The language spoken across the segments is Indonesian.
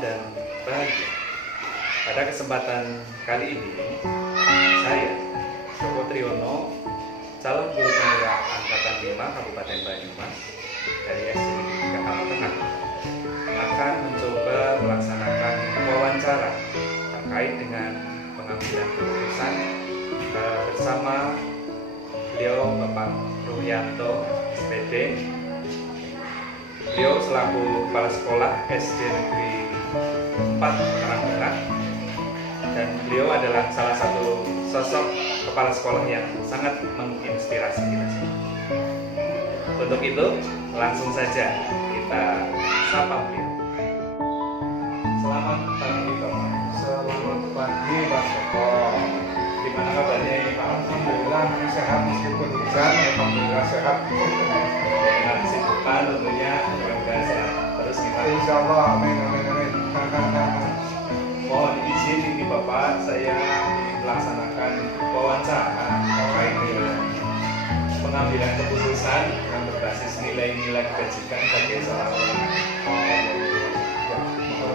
dan bahagia. Pada kesempatan kali ini, saya, Joko Triyono, calon guru penggerak Angkatan 5 Kabupaten Banyumas dari SD Kahama Tengah, akan mencoba melaksanakan wawancara terkait dengan pengambilan keputusan bersama beliau Bapak Ruhyanto SPD. Beliau selaku Kepala Sekolah SD Negeri 4 Karangbarat, dan beliau adalah salah satu sosok kepala sekolah yang sangat menginspirasi kita semua. Untuk itu, langsung saja kita sapa beliau. Selamat pagi Bapak. Selamat pagi Pak Joko. Gimana kabarnya ini Pak? Alhamdulillah sehat meskipun hujan, alhamdulillah sehat. Dengan kesibukan tentunya mudah-mudahan sehat terus kita. Insya Allah, amin amin amin. Mohon izin ini Bapak, saya ingin melaksanakan wawancara terkait dengan pengambilan keputusan yang berbasis nilai-nilai kebajikan bagi seorang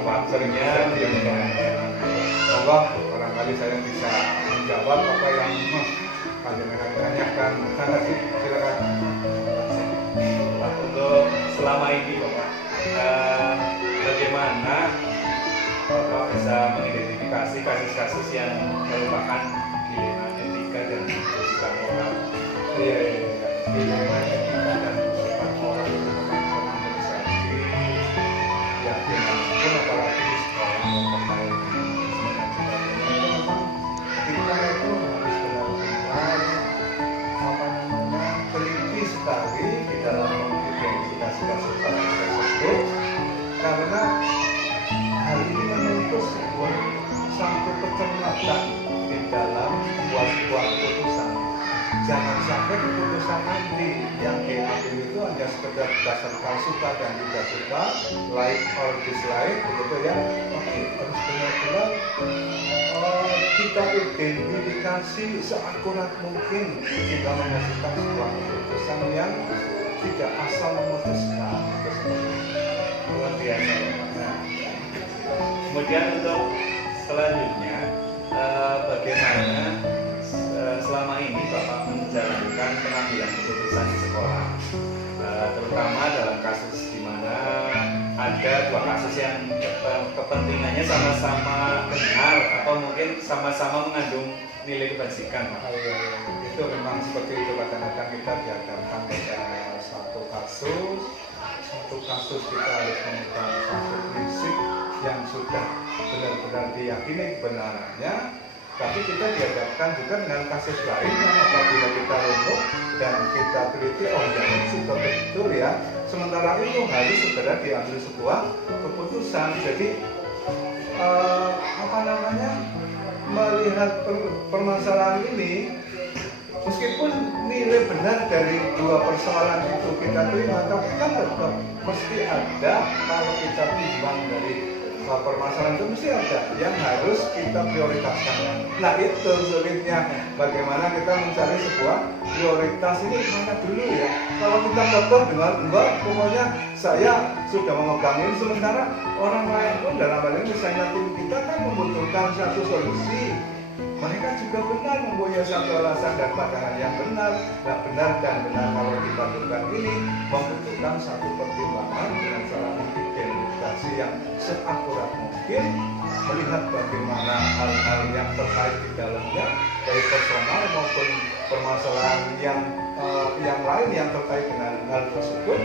waktunya beliau menyampaikan. Allah, barangkali saya bisa menjawab apa yang panjenengan tanyakan. Silakan. Untuk selama ini Bapak, bagaimana Bapak bisa mengidentifikasi kasus-kasus yang merupakan dilema etika dan kebajikan moral? Iya. Dilema etika dan kebajikan moral itu memang sering terjadi. Ya, dimanapun apalagi di sekolah terkait dengan dan sebagainya itu memang kita itu harus benar-benar teliti sekali di dalam mengidentifikasi kasus tersebut, karena hal ini menuntut satu kecermatan di dalam membuat sebuah keputusan. Jangan sampai keputusan nanti yang diambil itu hanya sekedar berdasarkan suka dan tidak suka, like or dislike, begitu ya. Tapi harus benar-benar kita identifikasi seakurat mungkin jika menghasilkan sebuah keputusan yang tidak asal memutuskan. Luar biasa. Nah, kemudian untuk selanjutnya, bagaimana selama ini Bapak menjalankan pengambilan keputusan di sekolah, terutama dalam kasus di mana ada dua kasus yang kepentingannya sama-sama benar atau mungkin sama-sama mengandung nilai kebajikan, Pak? Itu memang seperti itu, kadang-kadang kita dihadapkan pada satu kasus kita harus memegang satu prinsip yang sudah benar-benar diyakini kebenarannya, tapi kita dihadapkan juga dengan kasus lain yang apabila kita lumpuh dan kita teliti, oh ya ini sudah betul ya, sementara itu harus segera diambil sebuah keputusan. Jadi melihat permasalahan ini, meskipun nilai benar dari dua persoalan itu kita terima, tapi kan tetap mesti ada, kalau kita timbang dari permasalahan itu mesti ada yang harus kita prioritaskan. Nah itu sulitnya, bagaimana kita mencari sebuah prioritas ini mana dulu ya. Kalau kita kotor dengan enggak, pokoknya saya sudah memegang ini, sementara orang lain pun dalam hal ini misalnya tim kita kan membutuhkan satu solusi. Mereka juga benar mempunyai satu alasan dan pandangan yang benar. Nah benar dan benar kalau kita lakukan ini membutuhkan satu pertimbangan dengan cara mengidentifikasi yang seakurat mungkin, melihat bagaimana hal-hal yang terkait di dalamnya, baik personal maupun permasalahan yang lain yang terkait dengan hal tersebut,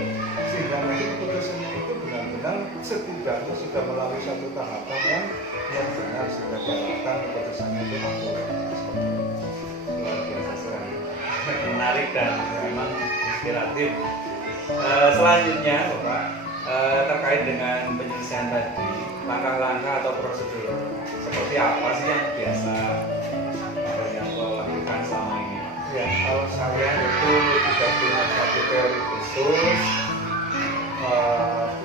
sehingga nanti keputusannya itu benar-benar setidaknya sudah melalui satu tahapan yang benar sudah dilakukan keputusannya itu akurat. Luar biasa sekali, menarik dan memang inspiratif. Selanjutnya Bapak, terkait dengan penyelesaian tadi, langkah-langkah atau prosedur seperti apa sih yang biasa yang lakukan selama ini? Ya, kalau saya itu tidak punya satu teori khusus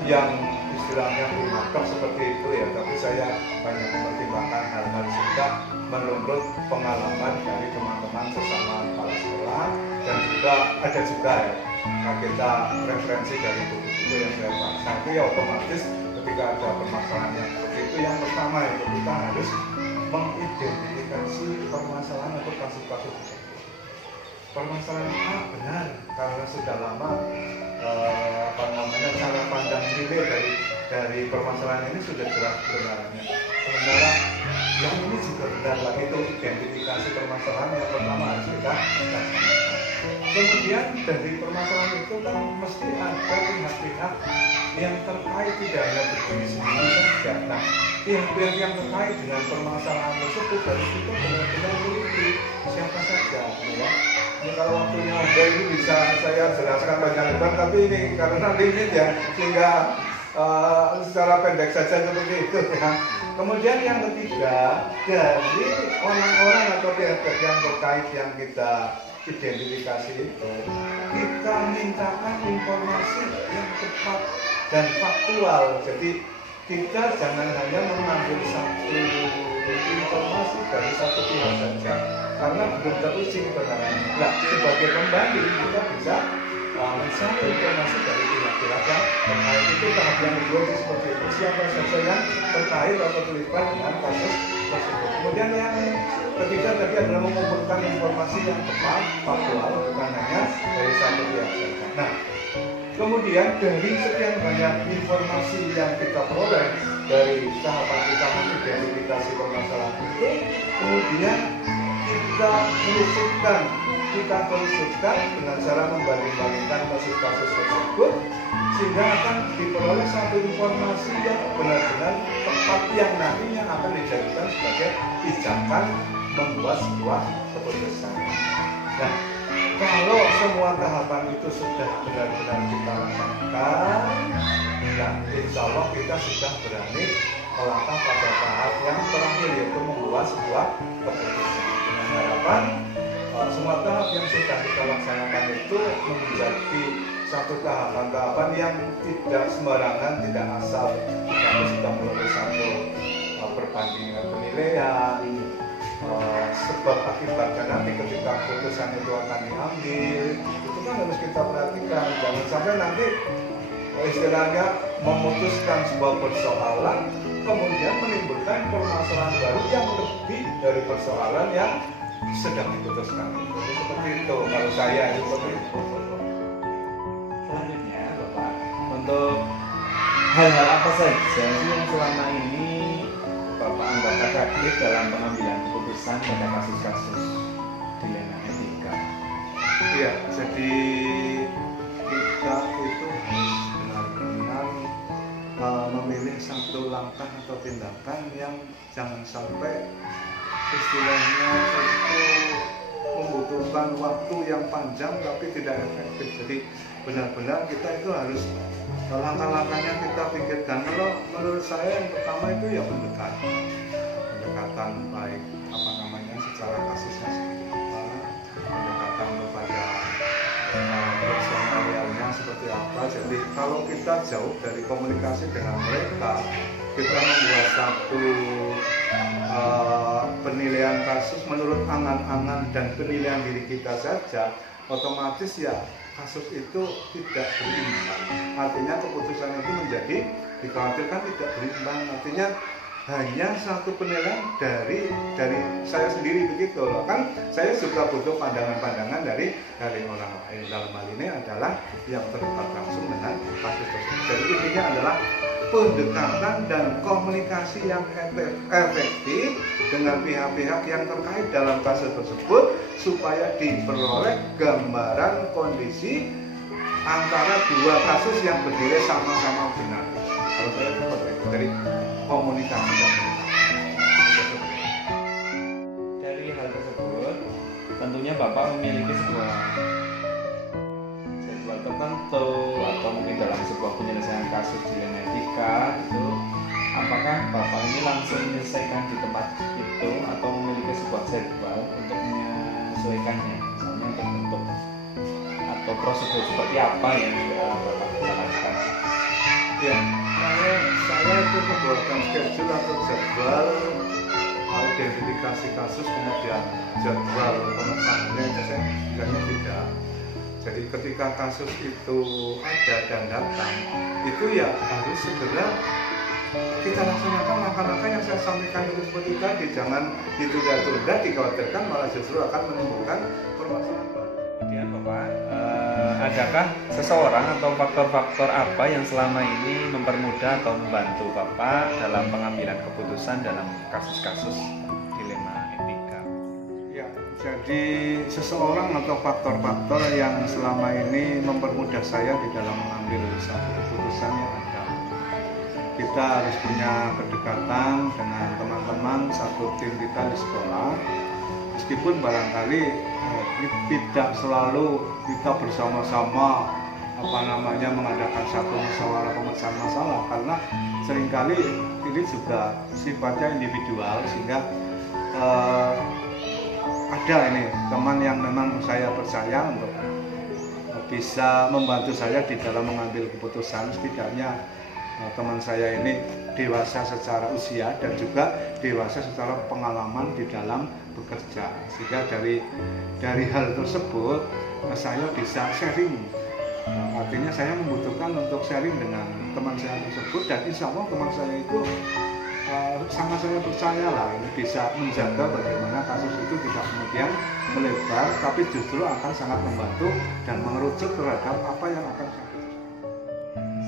yang istilahnya primator seperti itu ya, tapi saya banyak mempertimbangkan hal-hal juga menurut pengalaman dari teman-teman sesama kepala sekolah, dan juga ada juga ya kita referensi dari buku-buku yang saya baca, itu ya otomatis ketika ada permasalahan yang seperti itu, yang pertama itu kita harus mengidentifikasi permasalahan atau kasus-kasus tersebut. Permasalahan A benar karena sudah lama cara pandang nilai dari permasalahan ini sudah jelas kebenarannya. Sementara yang ini juga benar lagi, itu identifikasi permasalahan yang pertama harus kita lakukan. Kemudian dari permasalahan itu kan mesti ada pihak-pihak yang terkait, tidak hanya berdiri sendiri saja. Nah, pihak-pihak yang terkait dengan permasalahan tersebut harus kita benar-benar teliti siapa saja, ya. Ini kalau waktunya ada ini bisa saya jelaskan banyak lebar, tapi ini karena limit ya, sehingga secara pendek saja seperti itu ya. Kemudian yang ketiga, dari orang-orang atau pihak-pihak yang terkait yang kita identifikasi itu, kita mintakan informasi yang tepat dan faktual. Jadi kita jangan hanya mengambil satu informasi dari satu pihak saja, karena belum teruji kebenarannya. Nah, sebagai pembanding kita bisa mencari informasi dari pihak-pihak yang terkait. Itu tahap yang kedua seperti itu, siapa saja yang terkait atau terlibat dengan kasus tersebut. Kemudian yang ketiga tadi adalah mengumpulkan informasi yang tepat, faktual, bukan hanya dari satu pihak saja. Nah, kemudian dari sekian banyak informasi yang kita peroleh dari tahapan kita mengidentifikasi permasalahan itu, kemudian kita kerucutkan dengan cara membanding-bandingkan kasus-kasus tersebut, sehingga akan diperoleh satu informasi yang benar-benar tepat yang nantinya akan dijadikan sebagai pijakan membuat sebuah keputusan. Nah, kalau semua tahapan itu sudah benar-benar kita laksanakan, nah insya Allah kita sudah berani melangkah pada tahap yang terakhir, yaitu membuat sebuah keputusan. Dengan harapan semua tahap yang sudah kita laksanakan itu menjadi satu tahapan-tahapan yang tidak sembarangan, tidak asal kita sudah melalui satu perbandingan penilaian, sebab akibatnya nanti ketika keputusan itu akan diambil, itu kan harus kita perhatikan. Jangan sampai nanti istilahnya memutuskan sebuah persoalan kemudian menimbulkan permasalahan baru yang lebih dari persoalan yang sedang diputuskan. Jadi seperti itu kalau saya seperti itu. Selanjutnya Bapak, untuk hal-hal apa saja sih yang selama ini Bapak anggap efektif dalam pengambilan keputusan pada kasus-kasus dilema etika? Iya, jadi kita itu benar-benar memilih satu langkah atau tindakan yang jangan sampai istilahnya itu membutuhkan waktu yang panjang tapi tidak efektif. Jadi benar-benar kita itu harus langkah-langkahnya kita pikirkan. Kalau menurut saya yang pertama itu ya pendekatan baik secara kasusnya seperti apa, pendekatan kepada personalnya seperti apa. Jadi kalau kita jauh dari komunikasi dengan mereka, kita membuat satu penilaian kasus menurut angan-angan dan penilaian diri kita saja, otomatis ya kasus itu tidak berimbang. Artinya keputusan itu menjadi dikhawatirkan tidak berimbang. Artinya hanya satu penilaian dari saya sendiri begitu loh. Kan saya juga butuh pandangan-pandangan dari orang lain. Dalam hal ini adalah yang terlibat langsung dengan kasus tersebut. Jadi intinya adalah pendekatan dan komunikasi yang efektif dengan pihak-pihak yang terkait dalam kasus tersebut supaya diperoleh gambaran kondisi antara dua kasus yang berdiri sama-sama benar. Kalau saya seperti itu dari komunikasi dan Dari hal tersebut, tentunya Bapak memiliki sebuah jadwal tertentu atau mungkin dalam sebuah penyelesaian kasus dilema etika itu, apakah Bapak ini langsung menyelesaikan di tempat itu atau memiliki sebuah jadwal untuk menyesuaikannya, misalnya untuk bentuk atau prosedur seperti apa yang Bapak lakukan? ya, saya itu membuatkan schedule atau jadwal identifikasi kasus, kemudian jadwal pengesahannya itu saya bilangnya tidak. Jadi ketika kasus itu ada dan datang, itu ya harus segera kita laksanakan langkah-langkah yang saya sampaikan itu seperti tadi. Jangan ditunda-tunda, dikhawatirkan malah justru akan menimbulkan permasalahan baru. Kemudian Bapak, adakah seseorang atau faktor-faktor apa yang selama ini mempermudah atau membantu Bapak dalam pengambilan keputusan dalam kasus-kasus dilema etika? Ya, jadi seseorang atau faktor-faktor yang selama ini mempermudah saya di dalam mengambil satu keputusan yang ada. Kita harus punya kedekatan dengan teman-teman satu tim kita di sekolah. Meskipun barangkali tidak selalu kita bersama-sama mengadakan satu musyawarah pemecahan masalah, karena seringkali ini juga sifatnya individual, sehingga ada ini teman yang memang saya percaya untuk bisa membantu saya di dalam mengambil keputusan. Setidaknya teman saya ini dewasa secara usia dan juga dewasa secara pengalaman di dalam bekerja, sehingga dari hal tersebut saya bisa sharing. Artinya saya membutuhkan untuk sharing dengan teman saya tersebut, dan insya Allah teman saya itu sangat saya percaya lah ini bisa menjaga bagaimana kasus itu tidak kemudian melebar, tapi justru akan sangat membantu dan mengerucut terhadap apa yang akan saya lakukan.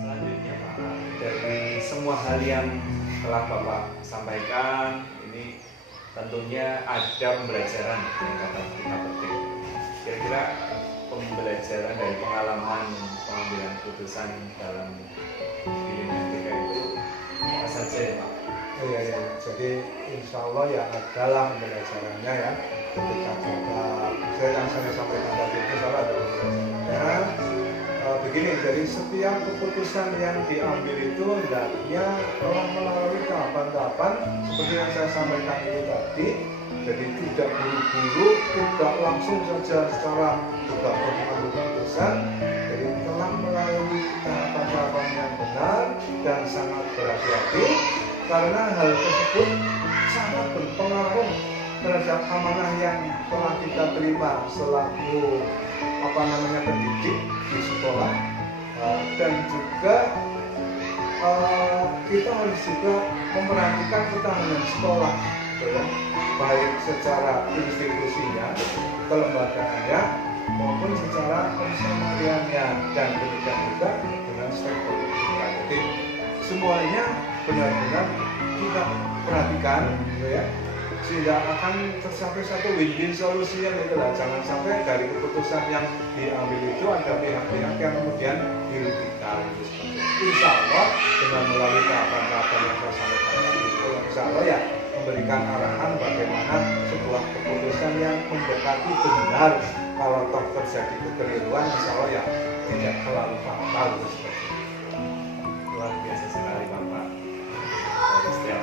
Selanjutnya Pak, dari semua hal yang telah Bapak sampaikan ini tentunya ada pembelajaran yang dapat kita petik. Kira-kira pembelajaran dari pengalaman pengambilan keputusan dalam dilema etika itu apa saja ya Pak? Ya. Jadi insya Allah ya adalah pembelajarannya ya. Ketika kita yang saya sampaikan tadi itu salah ada pembelajarannya. Begini, jadi setiap keputusan yang diambil itu hendaknya telah melalui tahapan-tahapan seperti yang saya sampaikan itu tadi. Jadi tidak buru-buru, tidak langsung saja secara juga mengambil keputusan. Jadi telah melalui tahapan-tahapan yang benar dan sangat berhati-hati, karena hal tersebut sangat berpengaruh terhadap amanah yang telah kita terima selaku pendidik di sekolah, dan juga kita harus juga memperhatikan ketahanan sekolah, baik secara institusinya, kelembagaannya, maupun secara personaliannya, dan demikian juga dengan stakeholder kita. Jadi semuanya benar-benar kita perhatikan, ya, sehingga akan tercapai satu win-win solusi yang itulah. Jangan sampai dari keputusan yang diambil itu ada pihak-pihak yang kemudian dirugikan. Insya Allah dengan melalui tahapan-tahapan yang saya sampaikan tadi, insya Allah ya memberikan arahan bagaimana sebuah keputusan yang mendekati benar. Kalau toh terjadi kekeliruan, insya Allah ya tidak terlalu fatal seperti itu. Luar biasa sekali Bapak. Dari setiap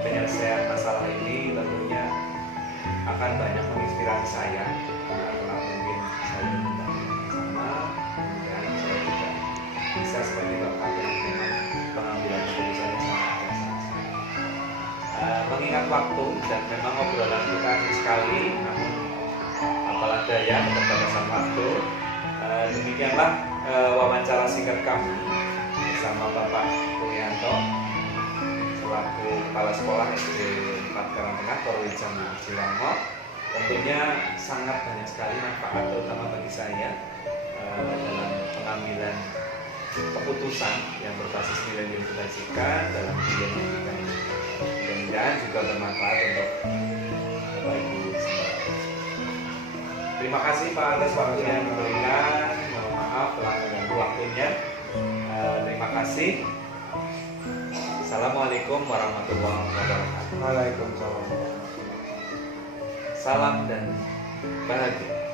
penyelesaian masalah ini tentunya akan banyak menginspirasi saya, karena mungkin saya sama dan saya juga bisa seperti Bapak yang dengan pengambilan keputusan yang sangat biasa. Mengingat waktu dan memang obrolan kita asik sekali, namun apalah daya keterbatasan waktu. Demikianlah wawancara singkat kami bersama Bapak Puryanto selaku Kepala Sekolah SD 4 Karangtengah Korwijam Cilango. Tentunya sangat banyak sekali manfaat terutama bagi saya dalam pengambilan keputusan yang berbasis nilai-nilai kebajikan dalam dilema etika ini. Mudah-mudahan juga bermanfaat untuk Bapak Ibu semua. Terima kasih Pak atas waktu yang diberikan. Mohon maaf telah mengganggu waktunya. Terima kasih. Assalamualaikum warahmatullahi wabarakatuh. Waalaikumsalam. Salam dan bahagia.